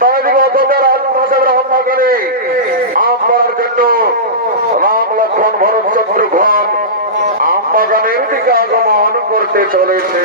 তাই দিব তোদের আত্মাসের রহমা করে আমার জন্য রাম লক্ষ্মণ ভরত শত্রুঘ্ন আম বাগানের দিকে আগমন করতে চলেছে।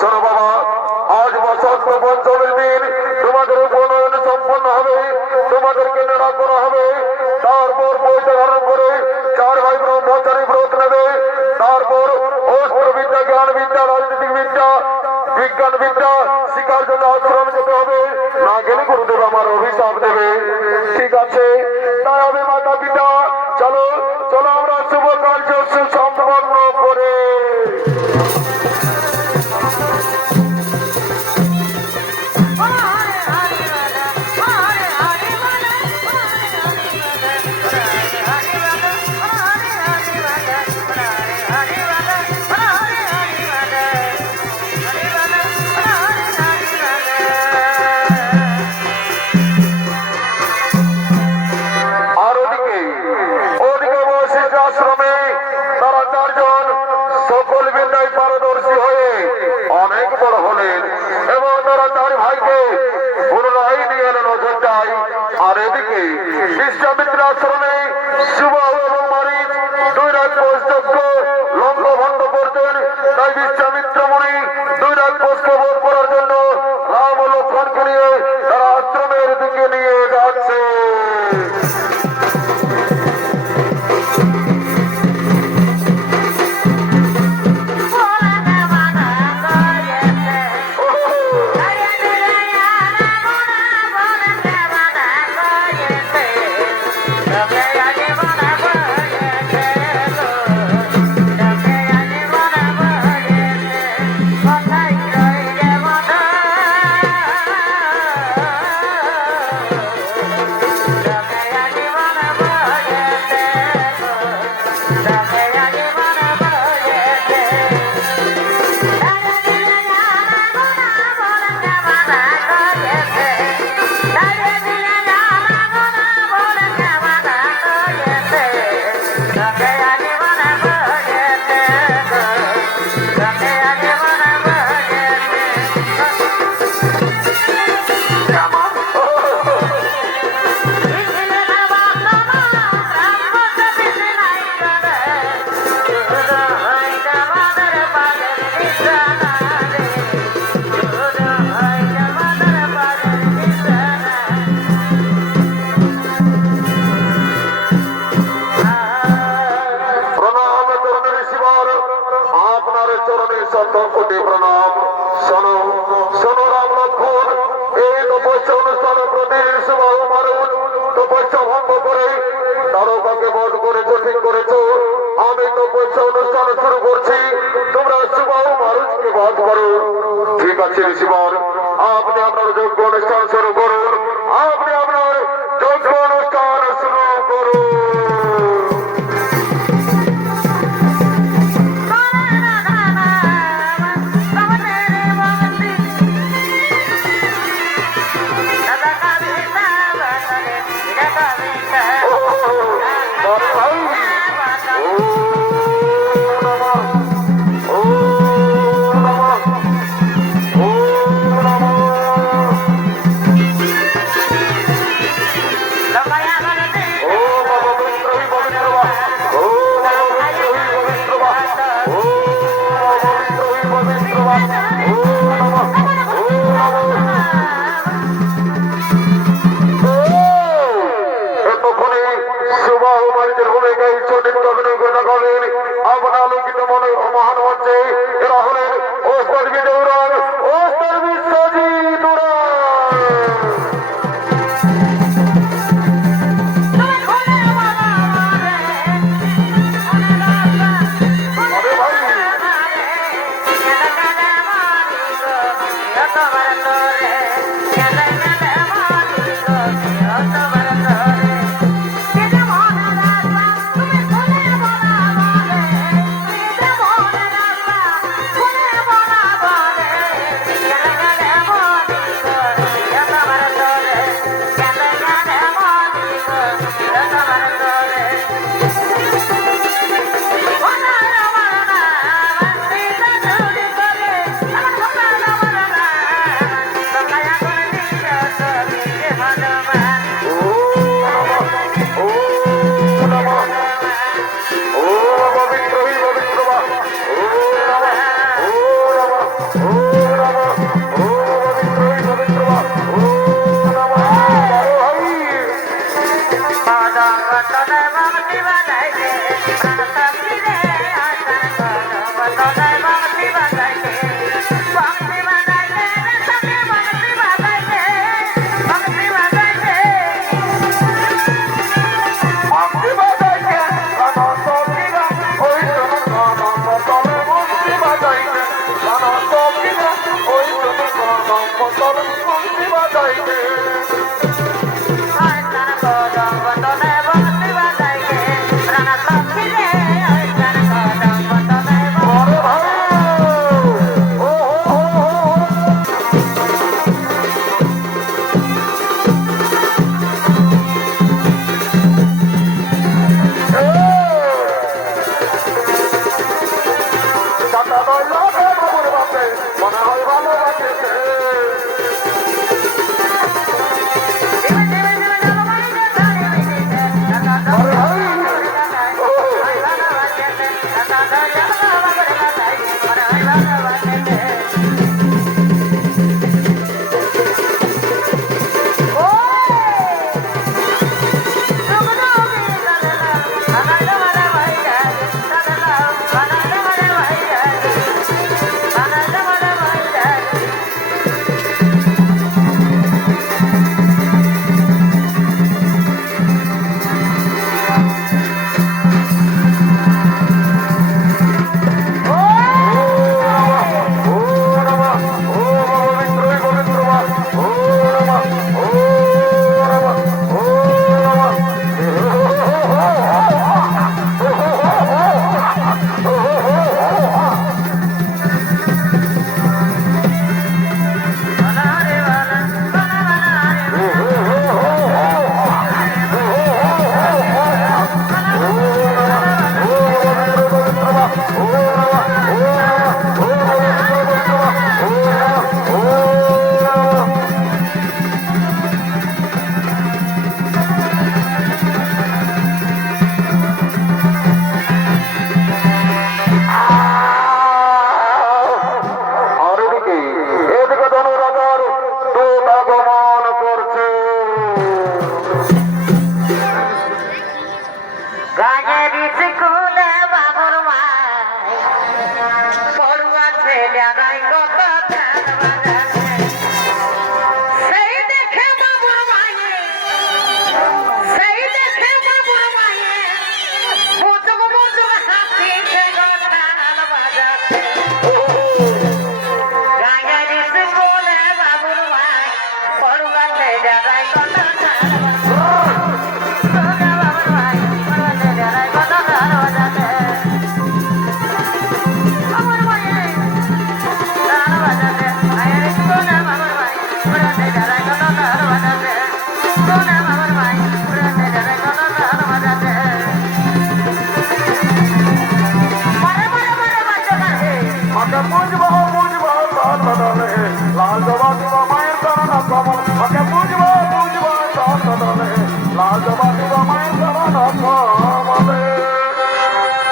শোনো বাবা, আজ বসন্ত পঞ্চমীর দিন তোমাদের উপনয়ন সম্পন্ন হবে, তোমাদেরকে নেড়া করা হবে। তারপর পয়সা ধারণ করে 4 ভাই ব্রহ্মচারী ব্রত নেবে। তারপর অস্ত্র বিদ্যা, জ্ঞান বিদ্যা, রাজনীতিক বিদ্যা, বিজ্ঞান বিদ্যা শিকার জন্য আশ্রম যেতে হবে, না গেলে গুরুদেব আমার অভিশাপ দেবে। ঠিক আছে, তাই হবে মাতা পিতা, চলো চলো আমরা শুভ কার্য সম্পন্ন করে। অনেক বড় হলেন এবং তারা 4 ভাইকে পুনরায় নিয়ে এলেন অযোধ্যায়। আর এদিকে বিশ্বামিত্র আশ্রমে সুবাহু এবং মারিচ 2 রাত যজ্ঞ লঙ্ঘভণ্ড করতেন। তাই বিশ্বামিত্র মুনি 2 রাত পোষকে বোধ করার জন্য রাম ও লক্ষ্মণকে নিয়ে তারা আশ্রমের দিকে নিয়ে যাচ্ছে। কোটি প্রণাম। শোনো শোনো রাম লক্ষ্মণ, এই তপস্যা অনুষ্ঠানে প্রতিদিন সুবাহু মারুচ তপস্যা ভঙ্গ করে তারকাকে বধ করেছো, ঠিক করেছো। আমি তপস্যা অনুষ্ঠান শুরু করছি, তোমরা সুবাহু মারুচকে বধ করো। ঠিক আছে ঋষিবর, আপনি আপনার যজ্ঞ অনুষ্ঠান শুরু করুন, আপনি আপনার যজ্ঞ অনুষ্ঠান শুরু করুন। আপনার আলোকিত মনে মহান হচ্ছে এরা হলেন ওস্তাদ বিজয় উড়ান, ওস্তাদ বিশ্বজিৎ উড়ান। Come on,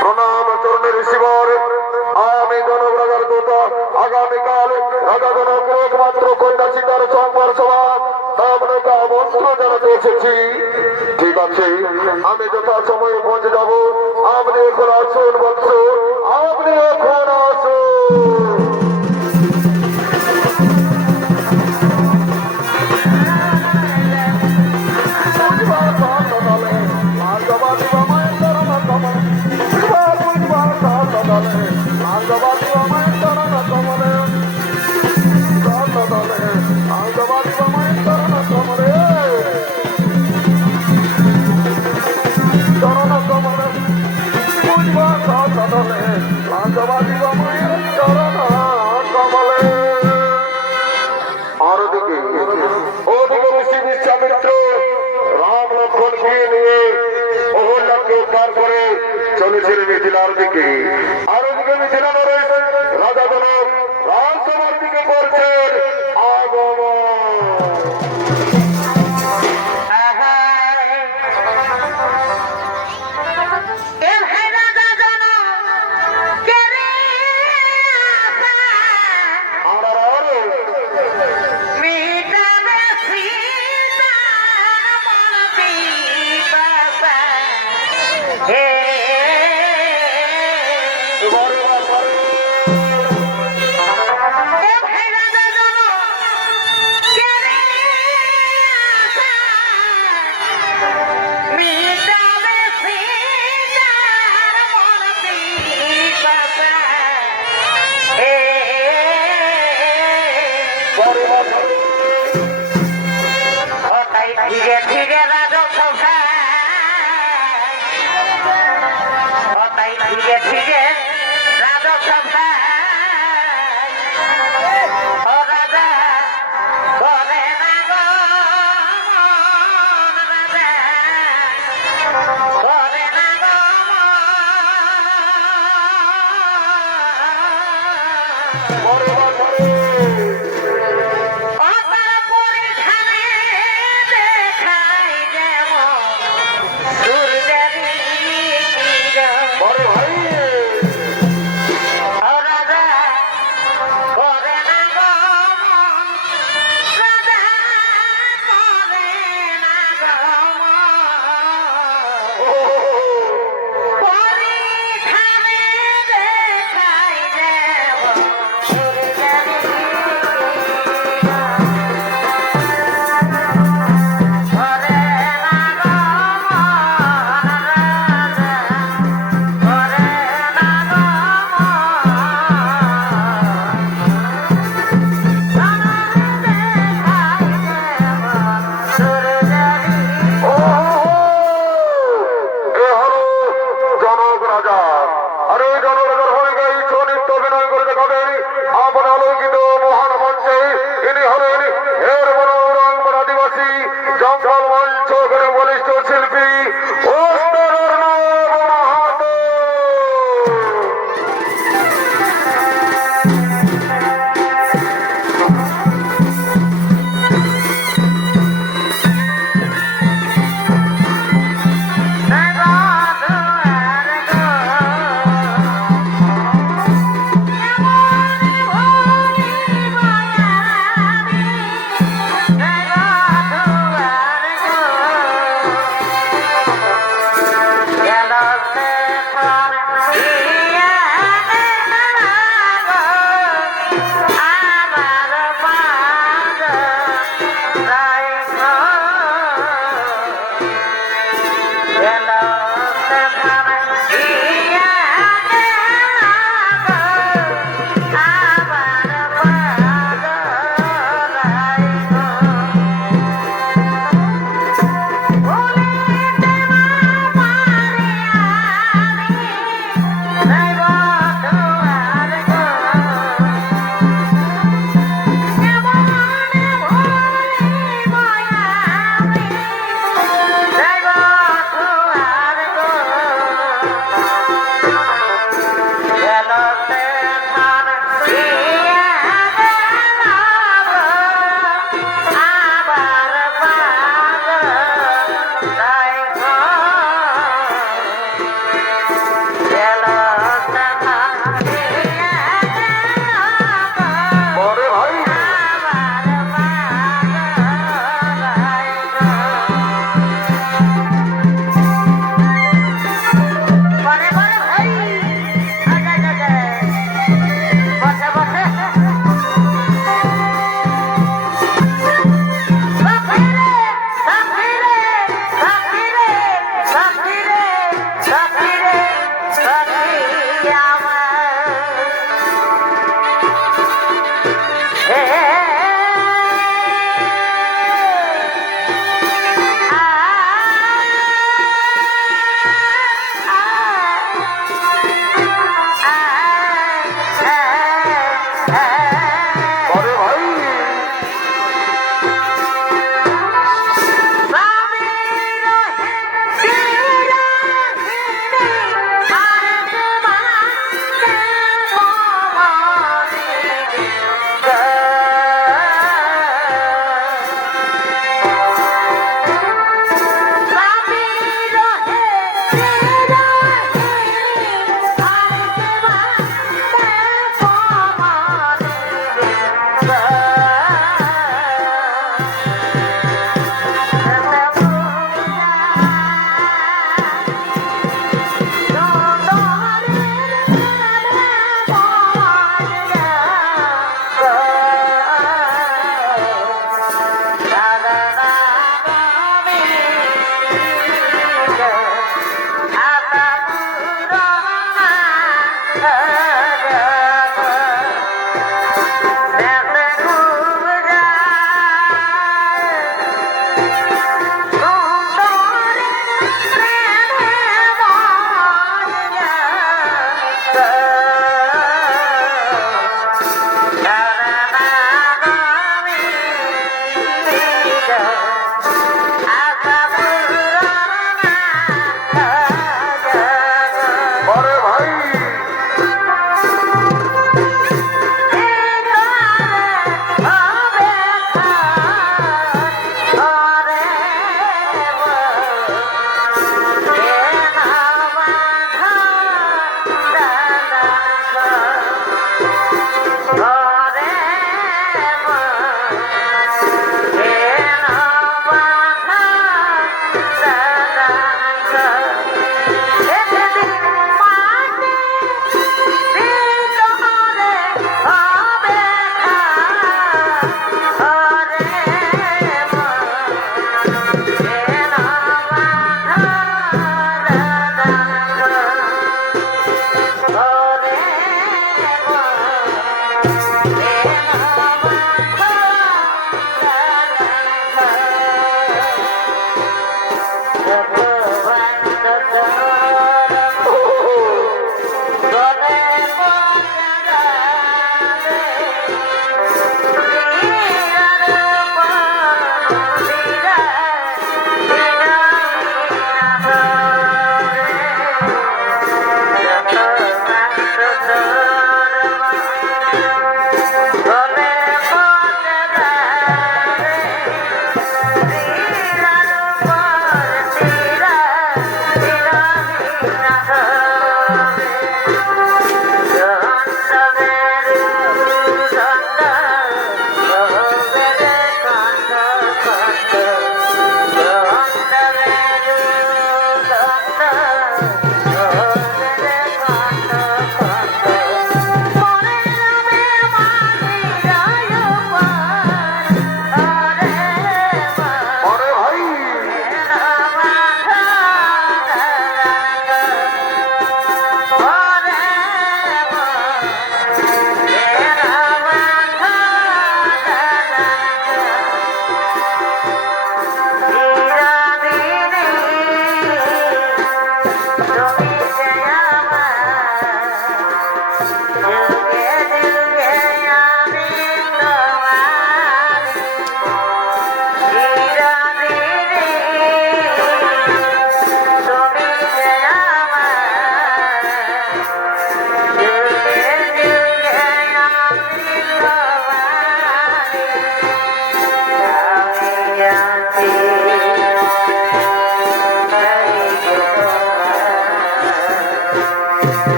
প্রণাম চরণের ঋষিবর, আমি জনপ্রজার দূত আগামীকাল রাজা জনকের একমাত্র কন্যা সীতার সংবর সভা আপনাকে আমন্ত্রণ জানাতে এসেছি। ঠিক আছে, আমি যথা সময়ে পৌঁছে যাব। আপনি এখন আসুন বৎস, আপনি এখন আসুন। চলেছিলেন মিথিলার দিকে, আর ওদিকে মিথিলা নরেশ রাজা জনক রাজসভার দিকে করছেন আগমন। Hey!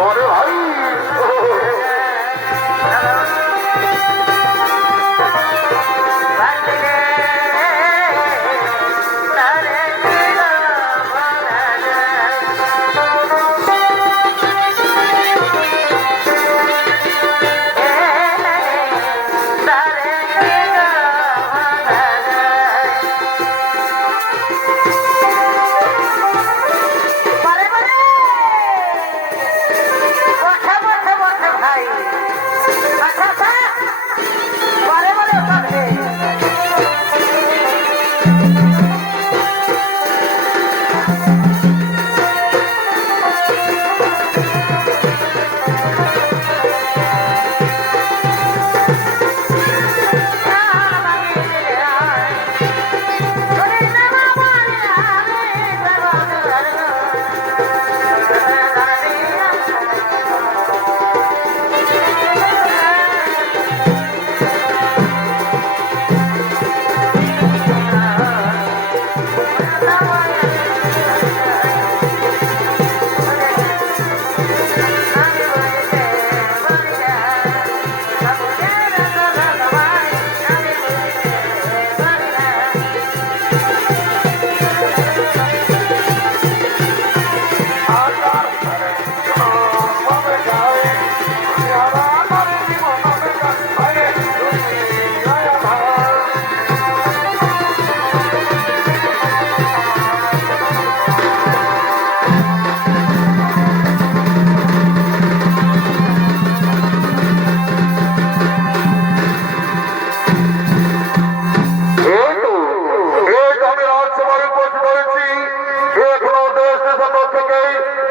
বড় ভাই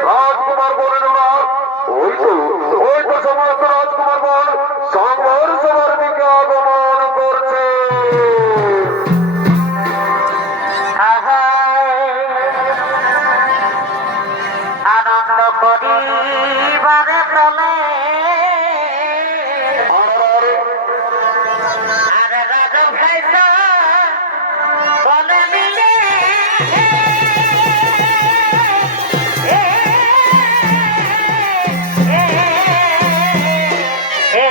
রাজকুমার বলেন না ওই তো সমস্ত রাজকুমার বল সংঘর সবার দিকে আগমন করছে আনন্দ পরিবারে তলে আরে রাজা ভাইসা বলে মিলে এ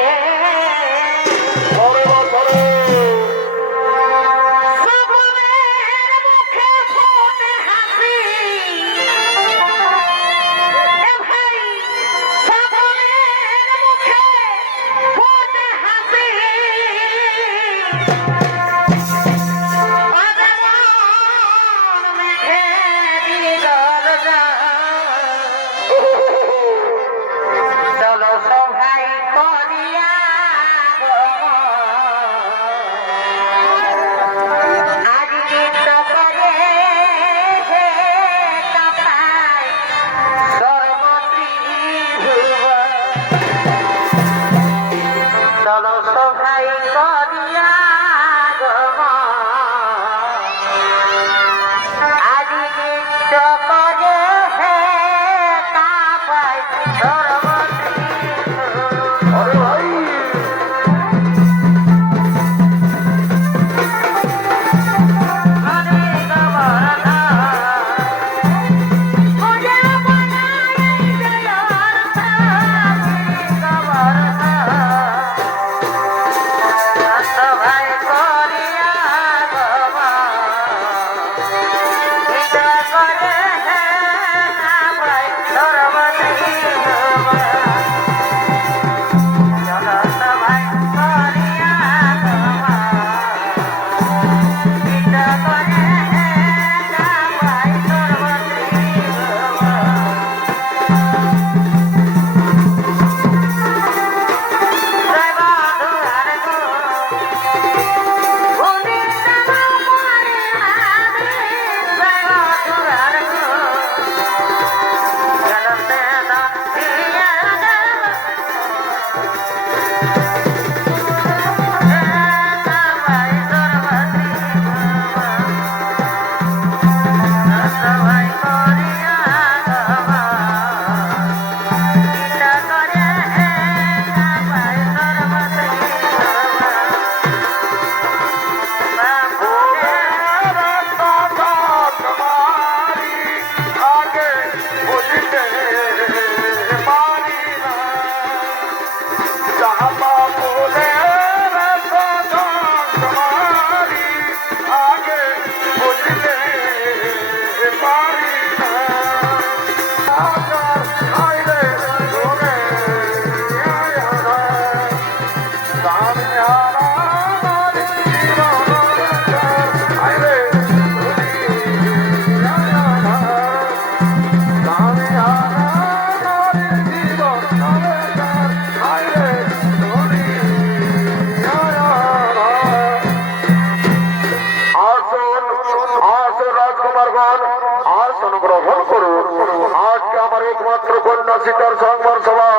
সীতার সংবাদ সভা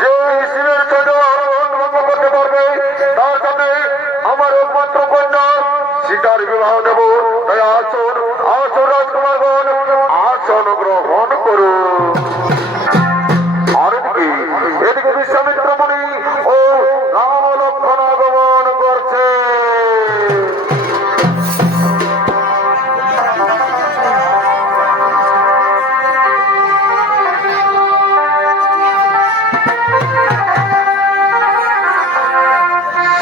যে শিবের চোদ্দ ভঙ্গ করতে পারবে তার সাথে আমার একমাত্র কন্যা সীতার বিবাহ দেব। তাই আসুন আসুন রাজকুমারগণ, আসন গ্রহণ করুন। আর এদিকে বিশ্বামিত্র মুনি ও রাম লক্ষ্মণ আগমন করছে।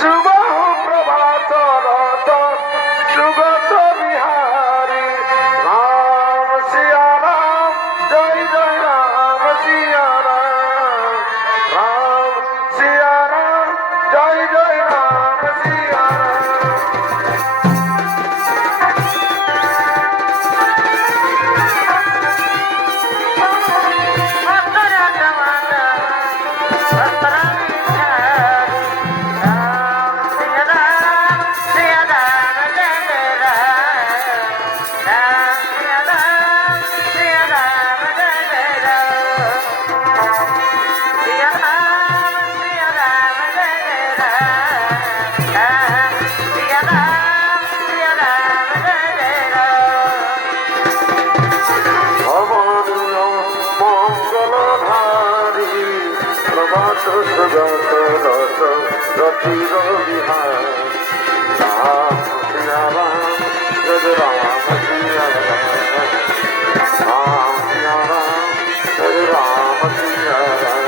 শুভ প্রভাত রত সুগত বিহারী রাম সিয়া রাম জয় জয় রাম সিয়া রাম রাম সিয়া রাম জয় জয় রাম সিয়া রাম। মঙ্গলধারী প্রভাত সুগত রস রতির বিহার রাম সিয়া রাম জয় রাম সিয়া রাম রাম সিয়া রাম জয় রাম সিয়া রাম।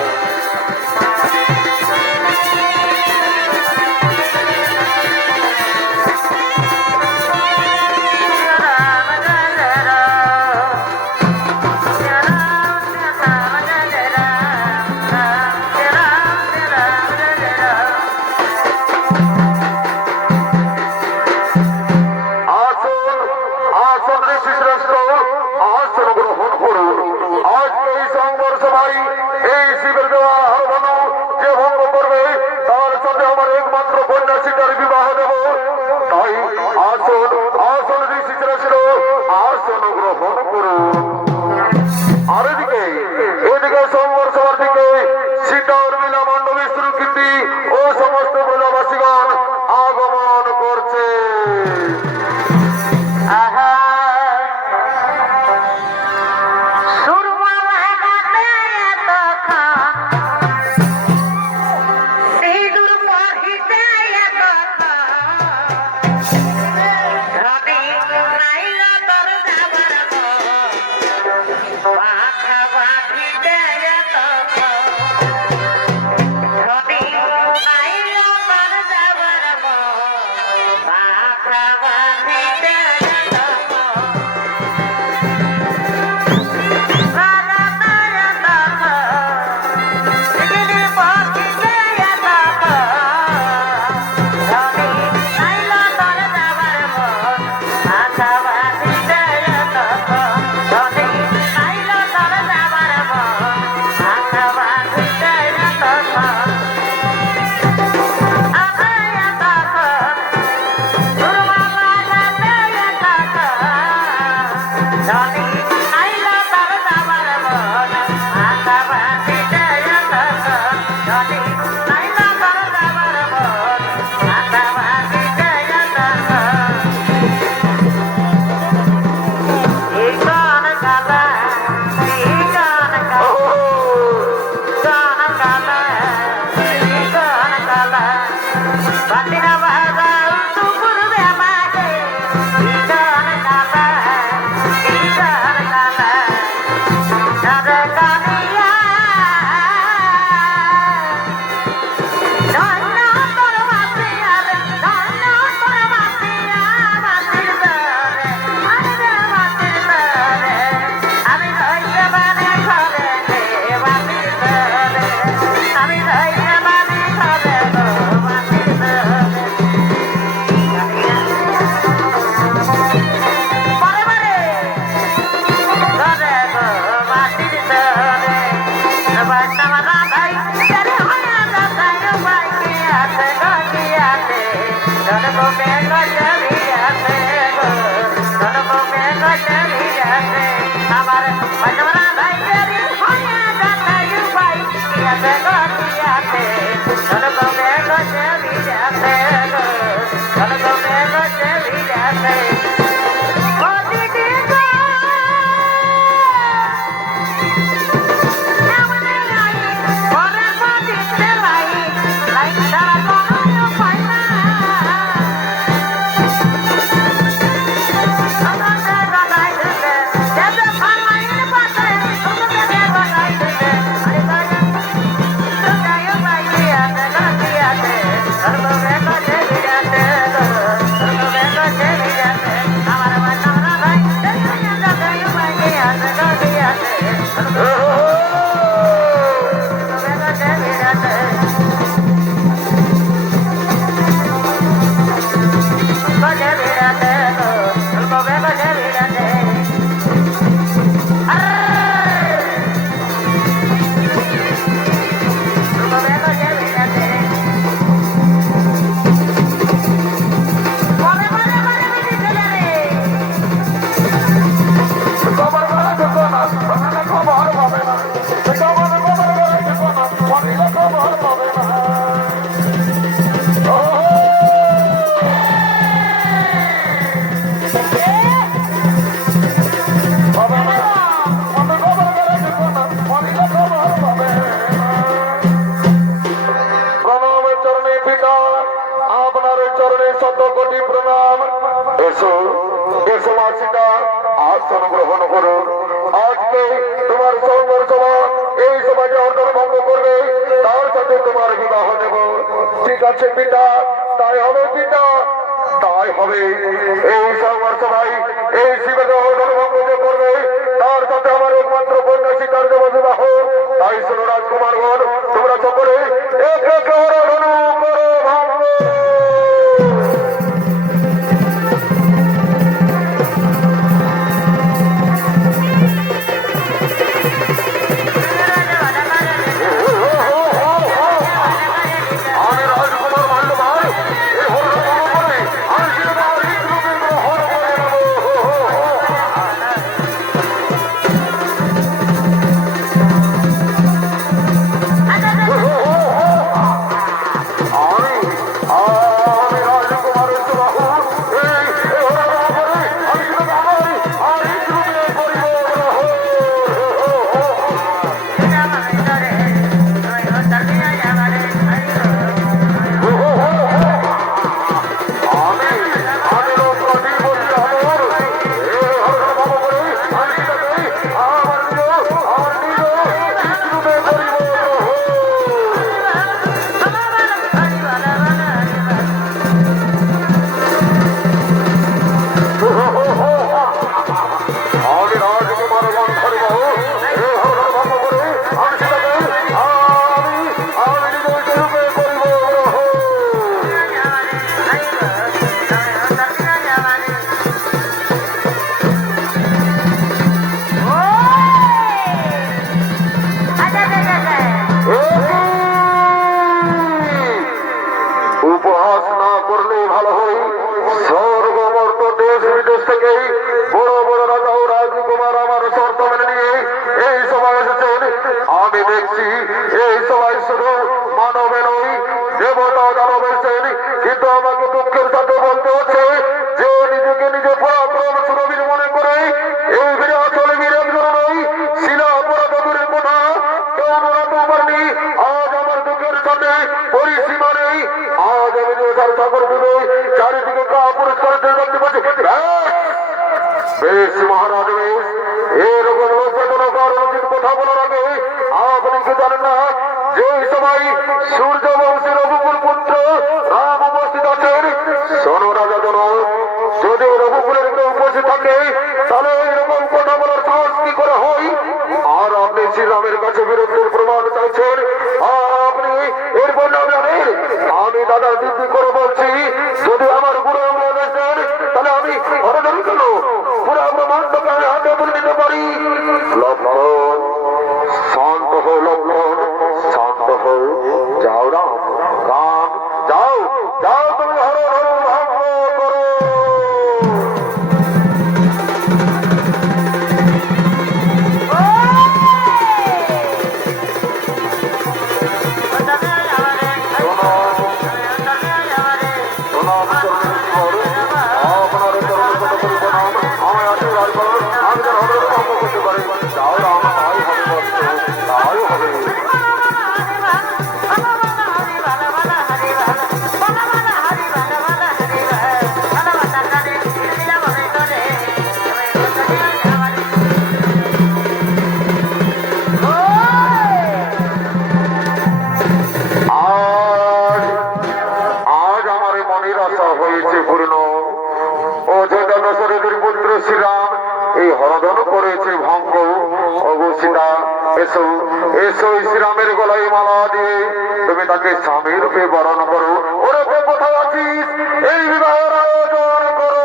আসন ঋষি শ্রেষ্ঠ, আসন গ্রহণ করুন। আজকে এই সংবর সভায় এই শিবের দেওয়া আহ্বান যে ভঙ্গ করবে তার সাথে আমার একমাত্র কন্যা সীতার বিবাহ দেব। তাই আসন আসন ঋষি শ্রেষ্ঠ, আসন গ্রহণ করুন। আর এদিকে সংবর সভার দিকে সীতা উর্মিলা মান্ডবী শ্রীকীর্তি ও সমস্ত প্রজাবাসীগণ আগমন করছে। আমার আসন গ্রহণ করুন। আজকে তোমার সৌন্দর সভা এই সমাজে অর্ডার ভঙ্গ করবে, তার সাথে তোমার বিবাহ নেব। ঠিক আছে পিতা, তাই হবে পিতা, তাই হবে। এই সৌন্দর সভায় এই শিবের অর্ডার ভঙ্গ যে করবে, তার সাথে আমার একমাত্র কন্যা শিকার দেব বিবাহ। তাই শোনো রাজকুমারগণ, তোমরা সকলে এক এক করে ধনু করো ভঙ্গ। উপহাস না করলে ভালো হয়। সর্বমর্ত দেশ বিদেশ থেকে বড় বড় রাজা ও রাজকুমার আমার শর্ত মেনে নিয়ে এই সভায় এসেছেন। আমি দেখছি এই সভায় শুধু মানবে নয়, দেবতা দানব এসেছেন। কিন্তু আমাকে দুঃখের সাথে বলতে হচ্ছে যে নিজেকে নিজে পরাক্রম সুরবীর মনে করে এই বীর আসলে বীর একজন নয়, শিলা অপরাধ দূরের কথা কেউ নড়াতেও পারেনি। আজ আমার দুঃখের সাথে পরিসীমা নেই। আজ আমি তার ঠাকুর পুজো চারিদিকে পুরস্কার দেখতে পাচ্ছি। বেশ মহারাজ, বেশ এরকম লজ্জাজনক আর অনুচিত কথা বলার আগে আপনি কি জানেন না যে সবাই সূর্য বংশের রঘুকুল পুত্র রাম উপস্থিত আছেন? শোনো রাজা জন, যদি রঘুকুলের কেউ উপস্থিত থাকে তাহলে এইরকম কথা বলার সাহস কি করে হয়? আর আপনি শ্রীরামের কাছে বিরুদ্ধের প্রমাণ চাইছেন, আর আপনি এর বন্যা জানেন। আমি দাদার দিদি করে বলছি, যদি আমার গুরু আমরা দেখেন তাহলে আমি অরদান কেন পুরো ব্রহ্মাণ্ডকে আমি হাতে তুলে নিতে পারি। লক্ষণ, শান্ত হও লক্ষণ, শান্ত হও। যাও রাম, মালা দিয়ে তুমি তাকে স্বামী রূপে বরণ করো। ওরে কে কোথায় আছিস, এই বিবাহের আয়োজন করো।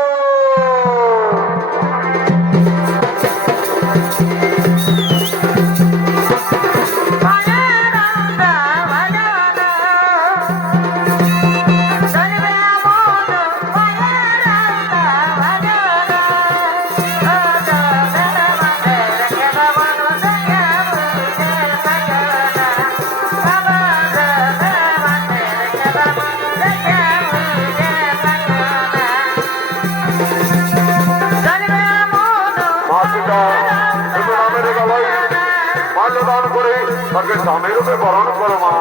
মাল্যদান করে তাকে স্বামী রূপে বরণ করো মা।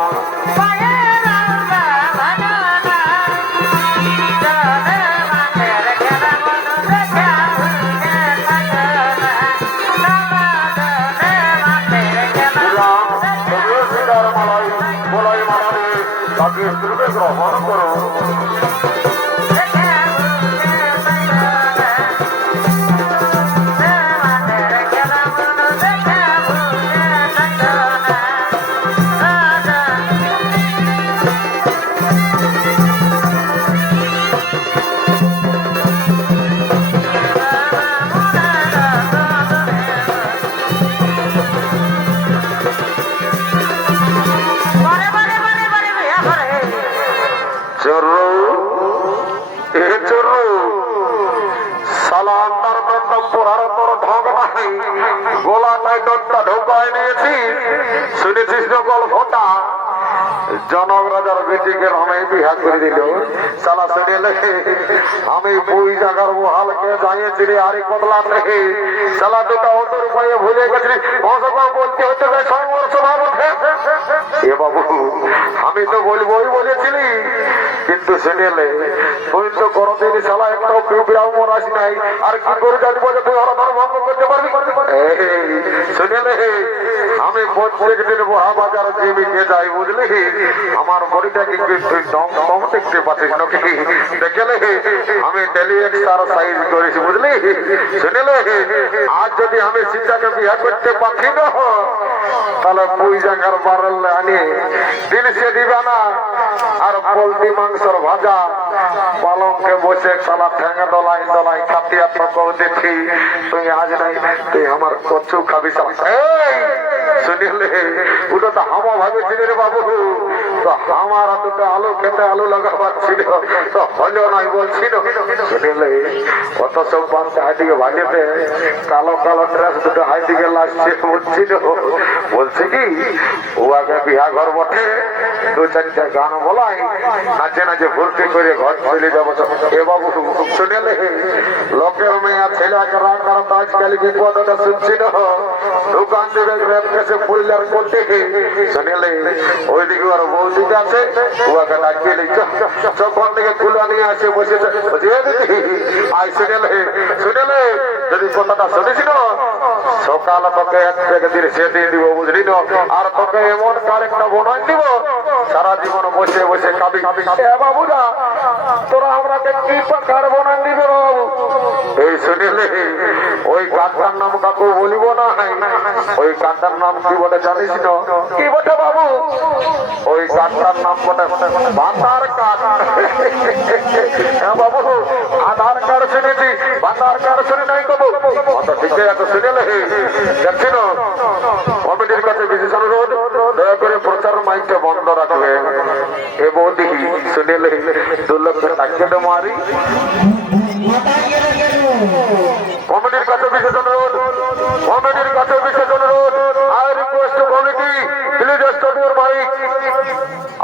বলাই মালা দিয়ে তাকে স্ত্রীরূপে গ্রহণ করো। গোলাটায় দত্তা ঢোকায় নিয়েছি, শুনেছিস তো গল্পটা? জনক রাজার বেটিকে আমি বিহা করে দিল। সালা শুনে আমি বই জাগার মহালকে যাইয়েছি রে, আরে কতলা রেখে সালা দুটা অতর পায়ে ভুলে গেছি। বলতে হতে স্বভাব ওঠে। এ বাবু আমি তো বলবই বলেছিলি, কিন্তু শুনেলে তুই তো কোনদিন সালা একটাও ব্রাহ্মণ আসি নাই, আর কি করে জানবো যে তুই হরধর ভঙ্গ করতে পারবি? শুনেলে আমি প্রত্যেক দিন মহাবাজার জীবিকে যাই, বুঝলি? আমার বডিটাকে তুই দম দম দেখতে পাচ্ছিস নাকি? দেখলে আমি ডেলি এক্সারসাইজ করেছি, বুঝলি? শুনেলে আজ যদি আমি সীতাকে বিয়ে করতে পারছি না, তাহলে পুই জায়গার বারল আনি দিল সে দিবে না। আর পোলট্রি মাংসর ভাজা পালংকে বসে সালা ঠেঙে দলাই দলাই খাতিয়া ঠকর দেখি, তুই আজ নাই তুই আমার কচু খাবি। শুনিলে ওটা তো হামা ভাবেছিল রে বাবু, তো আমার দুটো আলু খেতে আলু লাগাবার ছিল, তো হলো নাই বলছিল। শুনিলে কত সব বাচ্চা হাইদিকে ভাজেতে কালো কালো ড্রেস দুটো হাইদিকে লাগছে বলছিল। বলছে কি ও আগে বিহা ঘর বটে, দু চারটা গান বলাই নাচে নাচে ভর্তি করে ঘর চলে যাবো। এ বাবু শুনেলে লোকের মেয়া ছেলেকে রাখার তো আজকাল বিপদটা শুনছিল। দোকান দেবে কেসে পরিলার করতে শুনেলে ওইদিকে আর বৌদিকে আছে, ওকে ডাকিয়ে যখন থেকে কুলা নিয়ে আসে বসেছে। আই শুনেলে শুনেলে যদি কথাটা শুনেছিল সকাল তোকে এক থেকে দিন সে দিয়ে দিব, বুঝলি না? আর তোকে এমন কারেক্টটা বনাই দিব সারা জীবন বসে বসে খাবি। বাবুরা তোরা আমরাকে কি প্রকার বনাই দিবে বাবু? এই শুনিলে ওই কাঠটার নাম কাকু বলিব না, ওই কাঠটার নাম কি বলে জানিস না? কি বটে বাবু? ওই কাঠটার নাম বটে ভাতার কাঠ। হ্যাঁ বাবু, আধার কার্ড শুনেছি, ভাতার কার্ড শুনে নাই কবু। ঠিক আছে শুনেলে দেখছি না কমিটির কাছে বিশেষ অনুরোধ, দয়া করে প্রচার মাইকটা বন্ধ রাখবে। এ বৌদি শুনেলে 2 লক্ষ টাকা মারি। কমিটির কাছে বিশেষ অনুরোধ, কমিটির কাছে বিশেষ অনুরোধ। I request committee please stop your mic.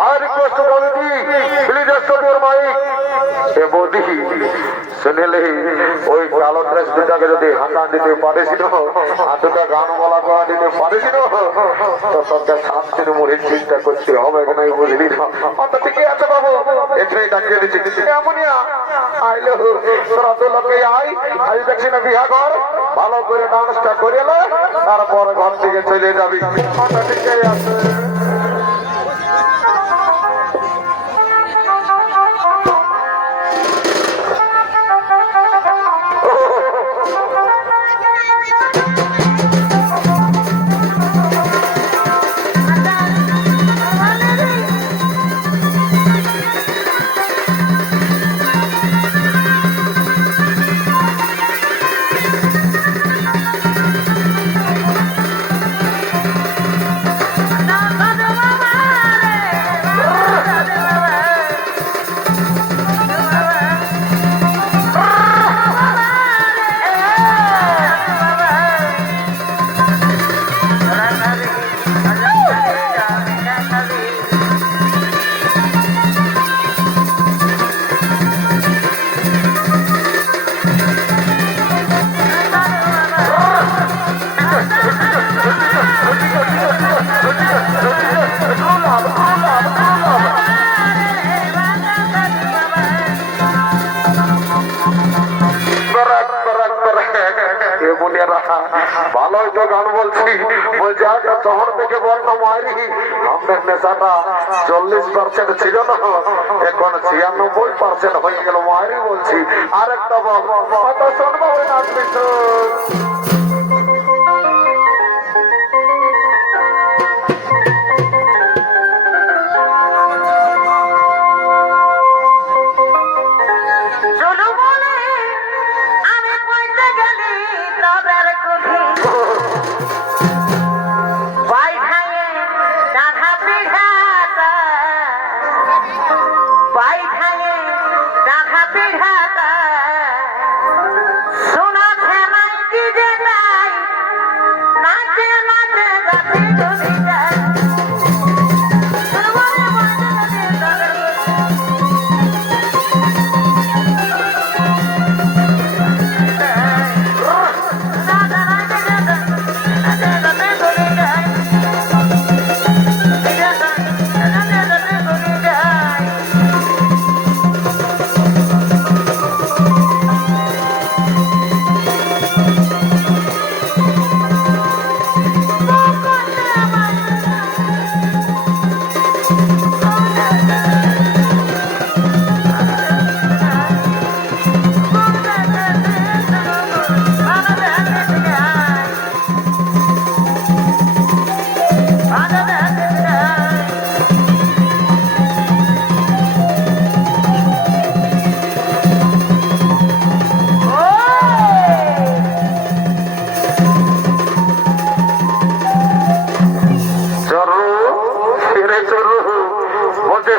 I request committee please stop your mic. এ বৌদি শুনেলে ওই কালো ড্রেস দুটাকে যদি হাঁটা দিতে পারেছিল আর দুটা গান বলা করা দিতে পারেছিল, তো তোকে শান্তির মুড়ির চিন্তা করতে হবে নাই, বুঝলি না? ঠিকই আছে বাবু, এখানে ডাকিয়ে দিচ্ছি। এমনিয়া আইলে তোরা তো লোকে আই দেখছি না বিহা ঘর, ভালো করে ডান্সটা করে এলে তারপরে ঘর থেকে চলে যাবি। ঠিকই আছে। বর্ণ মারি আমাদের নেশাটা 40% ছিল না, এখন 96% হয়ে গেল মারি বলছি। আরেকটা বল কত শুনবো নাচবি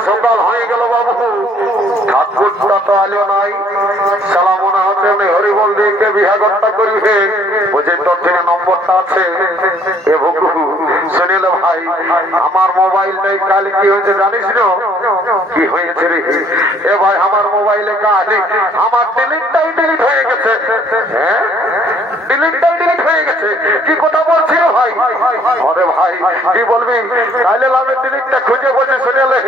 সকাল হয়ে গেল বাবু, ঠাকুরটা তো আলো নাই। সালা মনে হচ্ছে আমি হরিবল দিকে বিহাগরটা করিবে, বুঝে তোর থেকে নম্বরটা আছে। এ বকু শুনিল ভাই আমার মোবাইল নেই, কাল কি হয়েছে জানিস না? কি হয়েছে রে? এ ভাই আমার মোবাইলে কাল আমার ডিলিটটাই ডিলিট হয়ে গেছে। হ্যাঁ ডিলিটটাই ডিলিট হয়ে গেছে। কি কথা বলছিল ভাই? আরে ভাই কি বলবি, কালে আমি ডিলিটটা খুঁজে বসে শুনেলে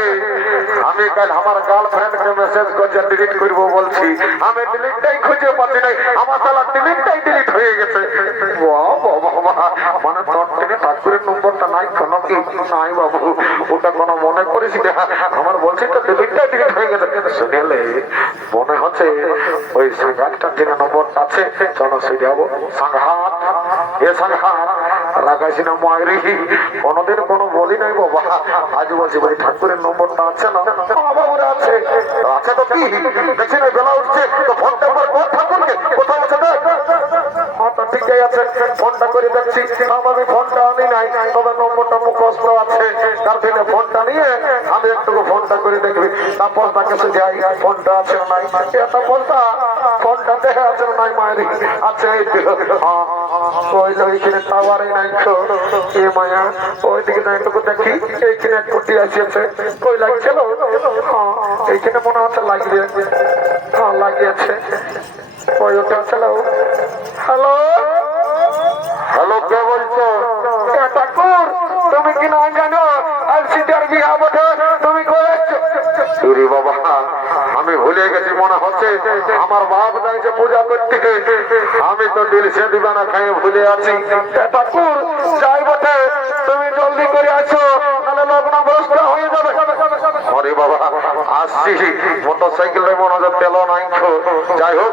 আমি কাল আমার গার্লফ্রেন্ডকে মেসেজ করছে ডিলিট করবো বলছি, আমি ডিলিটটাই খুঁজে পাচ্ছি না, আমার সালা ডিলিটটাই ডিলিট হয়ে গেছে। মানে তোর থেকে ঠাকুরের নম্বরটা নাই কেন? কি নাই বাবু, ওটা কোনো মনে করিস না, আমার বলছি তো ডিলিটটাই ডিলিট হয়ে গেছে। শুনেলে মনে হচ্ছে ওই সাংঘাতটার থেকে নম্বরটা আছে, চলো সেই যাবো। সাংঘাত এ সাংঘাত লাগাইছি না মায়েরি, কোনোদিন কোনো বলি নাই বাবা, আজ বলছি বলি ঠাকুরের নম্বরটা আছে না? বাবুরা আছে। আছে তো কি দেখছি না, বেলা উঠছে তো ফোনটা একবার কর ঠাকুরকে, কোথাও আছে না? তো ঠিকই আছে, ফোনটা করে দেখছি। আমি ফোনটা আনি নাই, তবে নম্বরটা মুখস্থ আছে, তার জন্য ফোনটা নিয়ে আমি একটু ফোনটা করে দেখবি। তারপর তাকে যাই ফোনটা আছে না নাই, এটা বলতা ফোনটা দেখা আছে না নাই মায়েরি? আছে ওই ওইখানে টাওয়ারে নাই তো এ মায়া, ওইদিকে না একটু দেখি এইখানে এক কুটি আসিয়েছে, কই লাগছিল? হ্যাঁ এইখানে মনে হচ্ছে লাগিয়ে, হ্যাঁ লাগিয়েছে, ওই ওটা ছিল। হ্যালো হ্যালো, কে বলছো? ঠাকুর তুমি কি না জানো আজ সিটার বিয়া বটে, তুমি করেছো? বাবা আমি ভুলে গেছি, মনে হচ্ছে আমার বাপ যাইছে পূজা করতে, আমি তো দিল সে দিবানা খাইয়ে ভুলে আছি। ঠাকুর যাই বটে, তুমি জলদি করে আসো, নাহলে লগ্ন ভ্রষ্ট হয়ে যাবে। আরে বাবা আসছি, মোটরসাইকেলের মনে হচ্ছে তেল নাই। যাই হোক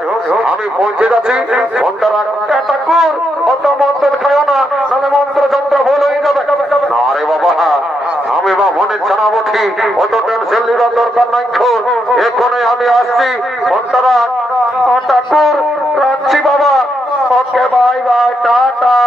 আমি পৌঁছে যাচ্ছি, ফোনটা রাখ। ঠাকুর অত মন্ত্র খাও না, নাহলে মন্ত্র যন্ত্র ভুল হয়ে যাবে। না রে বাবা, আমি বা মনের ছানা বঠি, অত টেনশন নেওয়ার দরকার নাই। এখনই আমি আসছি, ফোনটা রাখ। ঠাকুর রাখছি বাবা, ওকে বাই বাই, টাটা।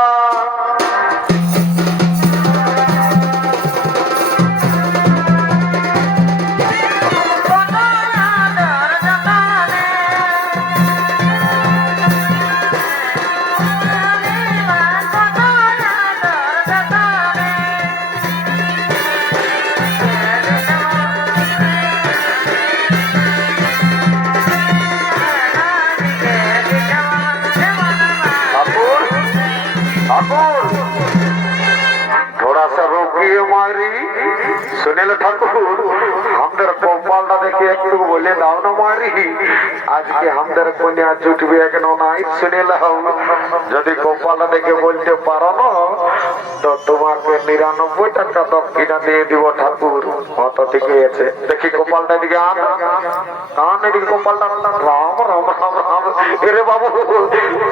ঠাকুর শুনেলে ঠাকুর আমাদের কপালটা দেখে একটু বলে দাও না মারি আজকে আমাদের কন্যা জুটবে কেন নাই শুনেলে যদি কপালটা দেখে বলতে পারো না তো তোমাকে ৯৯ টাকা দক্ষিণা দিয়ে দিব ঠাকুর। অত ঠিকই আছে। দেখি কপালটা দিকে আন এদিকে কপালটা রাম রাম রাম রাম। এরে বাবু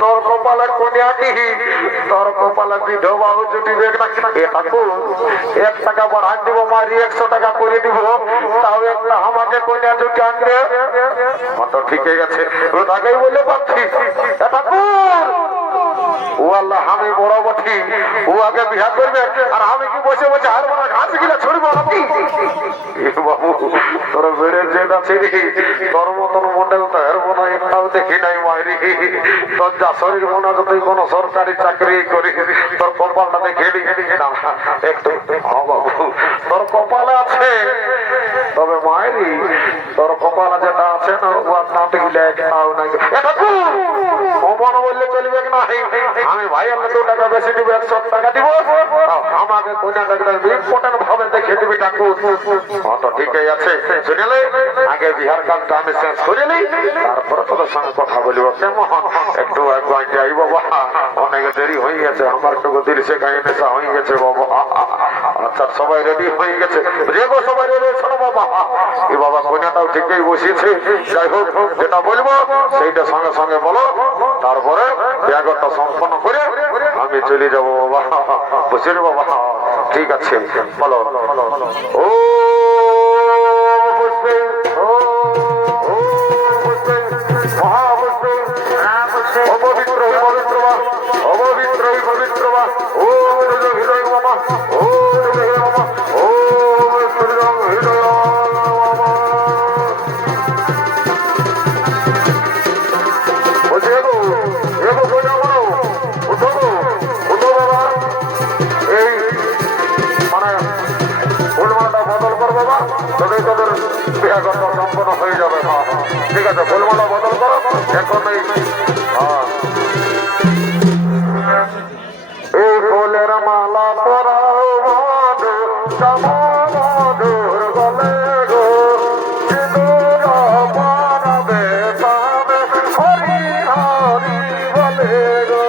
তোর কপালে কন্যাটি তোর কপালে বিধবা জুটিবে না এ ঠাকুর ১ টাকা বাড়ান দিব মারি ১০০ টাকা করে দিব তাও একটা আমাকে কন্যা জুটি আনবে। অত ঠিকই আছে তাকেই বলে পাচ্ছি ঠাকুর ও আল্লাহ আমি বড় বটি ও আগে বিয়া করবে আর আমি কি বসে বসে আর বড় ঘাস গিলা ছড়িব নাকি বাবু তোর বেড়ে যেটা ছিলি তোর মতন মডেল তো হেরবো না একটাও দেখি নাই মায়েরি তোর যা শরীর মনে যদি কোনো সরকারি চাকরি করি তোর কপালটা দেখে একটু বাবু তোর কপালে আছে তবে মায়েরি তোর কপালে যেটা আছে না ও নাটে গিলে একটাও নাই এটা অমন বললে চলবে না আমি ভাই আমরা 2 টাকা বেশি দিব 100 টাকা দিব আমাকে কোনা টাকা ইম্পর্টেন্ট ভাবে দেখে দিবি ঠাকুর। অত ঠিকই আছে শুনেলে আগে বিহার কাজটা আমি শেষ করে নিই তারপরে তোদের সঙ্গে কথা বলিব কেমন একটু একবার যাই বাবা অনেক দেরি হয়ে গেছে আমার একটু দিল সে গায়ে নেশা হয়ে গেছে বাবা। আচ্ছা সবাই রেডি হয়ে গেছে রেগো সবাই রেডি শোনো বাবা এ বাবা কন্যাটাও ঠিকই বসিয়েছে যাই হোক যেটা বলবো সেইটা সঙ্গে সঙ্গে বলো তারপরে ব্যাগটা সম্পন্ন করে আমি চলে যাবো বাবা বুঝলি বাবা ঠিক আছে বলো ও সম্পন্ন হয়ে যাবে। ঠিক আছে ফুলমালা বদল করো এখন এই ফুলের মালা পরাও মধু মধুর গলে গো সিঁদুর পরাবে তাবে হরি হরি বলে গো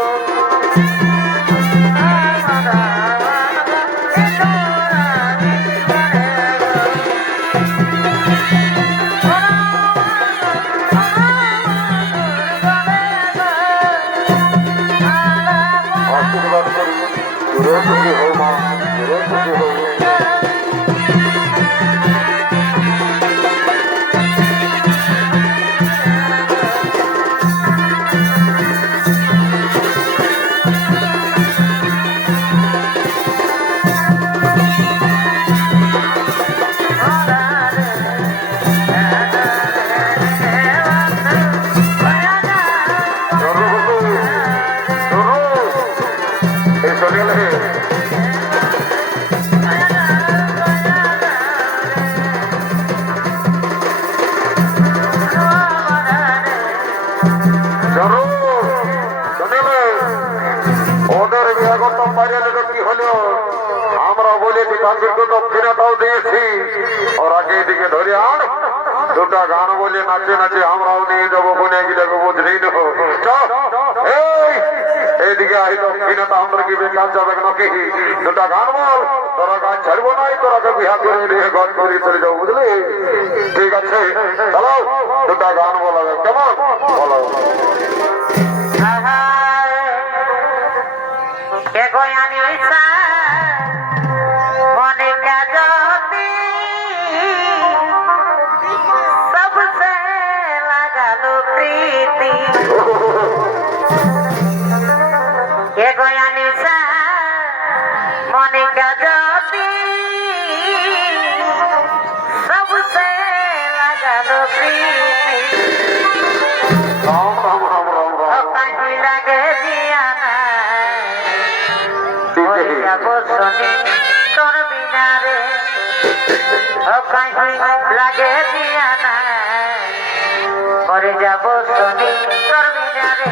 আমরা বলেছি তাদেরকে দক্ষিণাটাও দিয়েছি ওরা এদিকে ধরে আর 2টা গান বলে নাচে নাচে আমরাও নিয়ে যাবো কোনে গিলাকে বুঝলেই নেবো এইদিকে আই দক্ষিণাটা আমরা কি বেকার যাবে নাকি 2টা গান বল তোরা গান ছাড়বো নাই তোরাকে বিহা করে নিয়ে গান করে চলে যাবো বুঝলি ঠিক আছে চলো 2টা গান বলাবে কেমন বলো তোর বিনারে লাগে দিয়া না করে যাব শনি তোর বিনারে